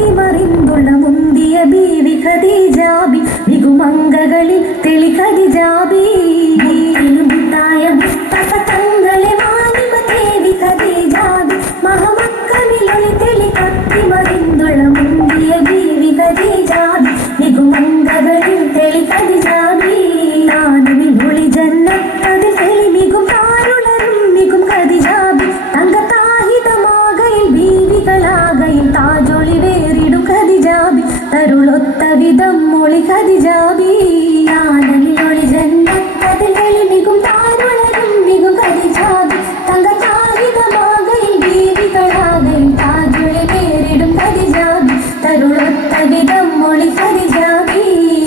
കത്തിമറിന്തുള്ള മുന്തിയ ബീവി ഖദീജാബി മികുമംഗകളിൽ തെളി ഖദീജാബി മുത്തായ മുസ്തഫ തങ്ങളെ മാനിമ ദേവി ഖദീജാബി മഹമക്കമിലൊളി തെളി കത്തിമറിന്തുള്ള മുന്തിയ ബീവി ഖദീജാബി മികുമംഗകളിൽ തെളി ഖദീജാബി താനുമിലൊളി ജന്നത്തതിൽ തെളി മികും താരുളരും മികും ഖദീജാബി തങ്കത്താഹിതമാകയിൽ ബീവികളാകയിൽ താജൊളി വേറിടും ഖദീജാബി തരുളൊത്ത വിധം മൊളി ഖദീജാബി താനുമിലൊളി ജന്നത്തതിൽ തെളി മികും താരുളരും മികും ഖദീജാബി തങ്കത്താഹിതമാകയിൽ ബീവികളാകയിൽ താജൊളി വേറിടും ഖദീജാബി തരുളൊത്ത വിധം മൊളി ഖദീജാബി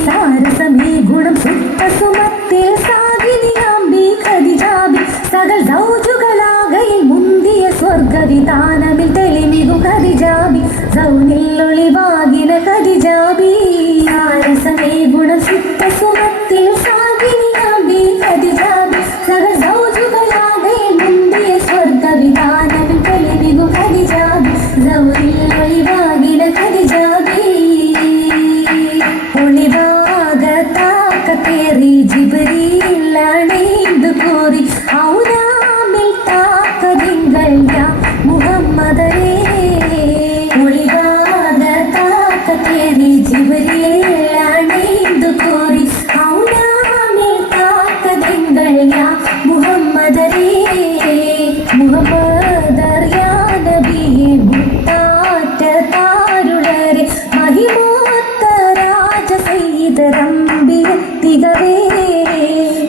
സാരസമേ ഗുണം സുത്തസുമത്തിൽ സാഗിനിയാംബി ഖദീജാബി സകൽ സൗജുകളാകയിൽ മുന്തിയ സ്വർഗവിധാനമിൽ തെളിമികും ഖദീജാബി സൗനിൽ ഒളിവാകിന ഖദീജാബി സാരസമേ ഗുണം സുത്തസുമത്തിൽ സാഗിനിയാംബി ഖദീജാബി സകൽ സൗജുകളാകയിൽ മുന്തിയ സ്വർഗവിധാനമിൽ തെളിമികും ഖദീജാബി സൗനിൽ ഒളിവാകിന ഖദീജാബി ഒളിവാകത്താക്കത്തേറി ജിബ്രീൽ അണൈന്തു കോരി ഔനാമിൽ താക്കതിങ്കൾ യാ മുഹമ്മദരേ ഒളിവാകത്താക്കത്തേറി ജിബ്രീൽ അണൈന്തു കോരി ഔനാമിൽ താക്കതിങ്കൾ യാ മുഹമ്മദരേ മുഹമ്മദറിയാ നബിയെ മുത്താറ്റ താരുളരെ മഹിമോത്ത രാജ സയ്യിദരംബിയത്തികവേ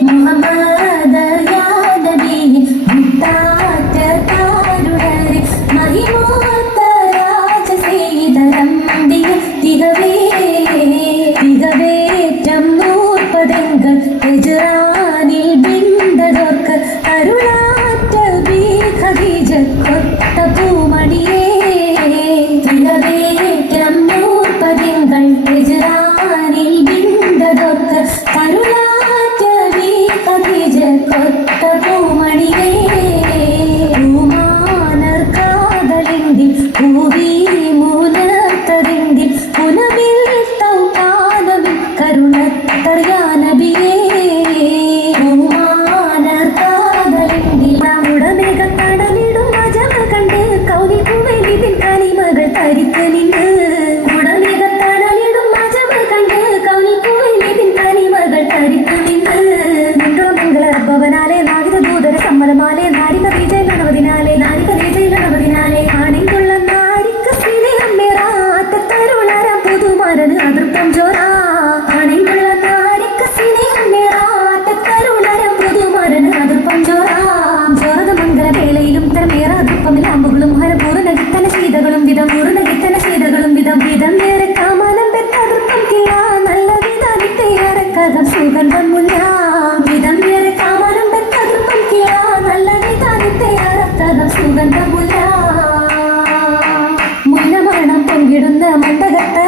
മുഹമ്മദറിയാ നബിയെ മുത്താറ്റ താരുളരെ മഹിമോത്ത രാജ സയ്യിദരംബിയത്തികവേ തികവേറ്റം 40 ഹിജ്റാനിൽ ബിന്ദർക്ക് അരുളാറ്റ ബി ഖദീജ കൊത്ത പൂമണിയേ തികവേറ്റം 40 ഹിജ്റാനിൽ ബിന്ദർക്ക് അരുളാറ്റ ബി ഖദീജ കൊത്ത പൂമണിയേ പൂമാനർ കാതലിന്തി പൂവി മൂലത്തറിന്തി പുനവിൽ തൗകാനമിൽ കരുണത്തറിയാ നബിയേ പൂമാനർ കാതലിന്തി ഉടമേക കടലിടും അജമ കണ്ട് കൗവി കുവൈലിതിൽ കനിമകൾ തരിക്കലിന് ഉടമേക കടലിടും അജമ കണ്ട് കൗവി കുവൈലിതിൽ കനിമകൾ തരിക്കലിന് മംഗളഭവനാലെ നാഗിക ദൂതര സമ്മതമാലെ നാരിക വിജയനവതിനാലെ നാരിക വിജയനവതിനാലെ ആണിക്കുള്ള നാരിക സ്നേഹമേറാത്ത തരുണരം പുതുമരന് അതിർപ്പം ജോറാ ആണിക്കുള്ള നാരിക സ്നേഹമേറാത്ത തരുണരം പുതുമരന് അതിർപ്പം ജോറാ ജോറത മംഗളവേളയിലും തരമേറാതിർപ്പമിൽ അമ്പുകളും ഹരപൂർണ്ണ കിത്തന ശീതകളും വിധം പൂർണ്ണ കിത്തന ശീതകളും വിധം വിധം നേരെ കാമാനം പെത്തതിർപ്പം കില്ല നല്ല വിധാനത്തെ അരക്കകം സുഗന്ധം മുല്ല വിധം നേരെ കാമാനം പെത്തതിർപ്പം കില്ല നല്ല വിധാനത്തെ അരക്കകം സുഗന്ധം മുല്ല മുല്ലമണം പൊങ്കിടുന്ന മണ്ടകത്ത്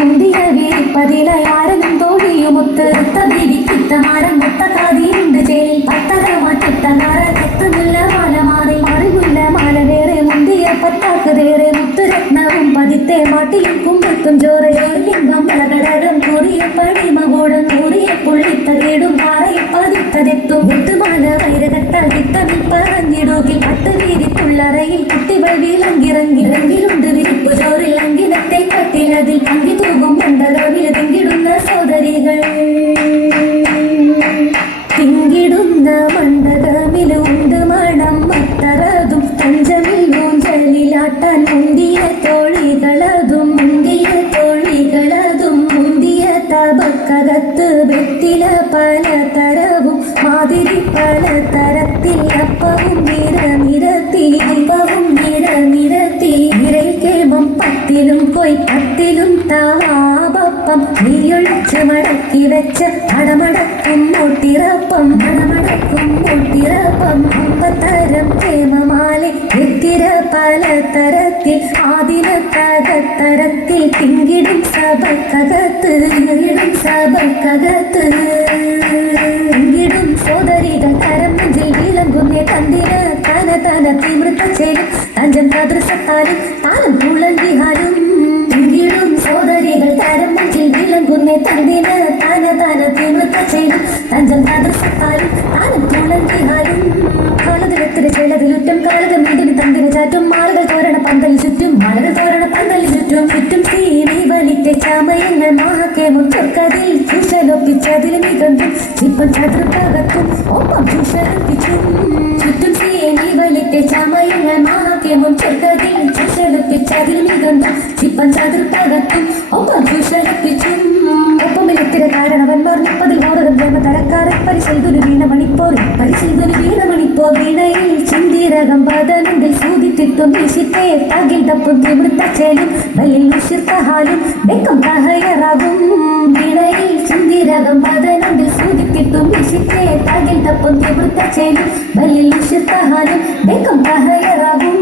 മുന്തിയ വീരിപ്പതിലായി ആരനും തോഴിയുമൊത്ത് ബീവിക്കിത്തമാരം മുത്ത കാതിയുണ്ട് ചേൽ പത്തരമാറ്റിത്തകാര കത്തുമുല്ല മാല മാറി മാറിമുല്ല മാല വേറെ മുന്തിയ പത്താക്കുതേറെ മുത്തുരത്നവും പതിത്തെ മാട്ടിയും കുമ്പത്തും ചോറയോലിംഗം പലകടകം കൂറിയ പടിമകൂടം കൂറിയ പുള്ളിത്തകേടും പാറയിൽ പതിത്തതെത്തും മുത്തുമാല വൈരകത്താൽ വിത്തമിൽ പറഞ്ഞിടുകിൽ പട്ടുവീരിക്കുള്ളറയിൽ കുട്ടികൾ വിലങ്കിറങ്ങിറങ്ങിലുണ്ട് വിരിപ്പു ചോറിൽ അങ്കിലത്തെ കട്ടിലതിൽ പങ്കി തൂകും മണ്ടകവിൽ തിങ്കിടുന്ന സോദരികൾ തിങ്കിടുന്ന മണ്ടകമിലുണ്ട് മണം മത്തറതും പഞ്ചമിൽ ഊഞ്ചലിലാട്ടാൻ മുന്തിയ തോളികളതും മുന്തിയ തബക്കകത്ത് വെറ്റില പലതരവും മാതിരി പലതരത്തിൽ അപ്പവും നിരനിരത്തി നിരയിക്കേമം പത്തിലും കൊയ് പത്തിലും താവാപപ്പം നീയൊഴിച്ച് മടക്കി വെച്ച് അടമടക്കും മുട്ടിറപ്പം അമ്പത്തരം പ്രേമമാലെ എത്തിര പലതരത്തിൽ ആദിനത്തകത്തരത്തിൽ തിങ്കിടും സഭക്കകത്ത് തിങ്കിടും സോദരികൾ കരം നെഞ്ചിൽ വിളങ്ങുന്നേ തന്തിര തന തിമൃത്ത ചേലും തഞ്ചം തദൃശത്താലും താലം പൂളൻ വിഹാരം സോദരികൾ താരം നെഞ്ചിൽ വിളങ്ങുന്നേ തന്തിന് താന താന തീമൃത്ത ചെയ്യും തഞ്ചം താതം സത്താലും താനം തുളങ്കിഹാലും കാലതിലെത്തിരി ചിലതിലുറ്റം കാലകം ഇതിന് തന്തിന് ചാറ്റും മാളുകൾ തോരണ പന്തൽ ചുറ്റും മാളുകൾ തോരണ പന്തൽ ചുറ്റും ചുറ്റും തീനി വലിത്തെ ചാമയങ്ങൾ മാഹക്കേമും ചൊർക്കതിൽ ചൂഷലൊപ്പിച്ചതിൽ മികണ്ടും ചിപ്പം ചതുർഭാഗത്തും ഒപ്പം ചൂഷലൊപ്പിച്ചും ചുറ്റും തീനി വലിത്തെ ചാമയങ്ങൾ മാഹക്കേമും ചൊർക്കതിൽ ചൂഷലൊപ്പിച്ചതിൽ മികണ്ടും ചിപ്പം ചതുർഭാഗത്തും ഒപ്പം ചൂഷലൊപ്പിച്ചും ഒപ്പമിലെത്തിര കാരണവന്മാർ 30 ഓരകം ജന്മ തരക്കാരൻ പരിശീൽഗുരു വീണ മണിപ്പോ വീണയിൽ ചിന്തിരകം പതനത്തിൽ സൂതിത്തിട്ടും വീശിത്തേ താകിൽ തപ്പും തിമിർത്ത ചേലും വല്ലിൽ ഉഷിർത്ത ഹാലും വെക്കം തഹയറാകും വീണയിൽ ചിന്തിരകം പതനത്തിൽ സൂതിത്തിട്ടും വീശിത്തേ താകിൽ തപ്പും തിമിർത്ത ചേലും വല്ലിൽ ഉഷിർത്ത ഹാലും വെക്കം തഹയറാകും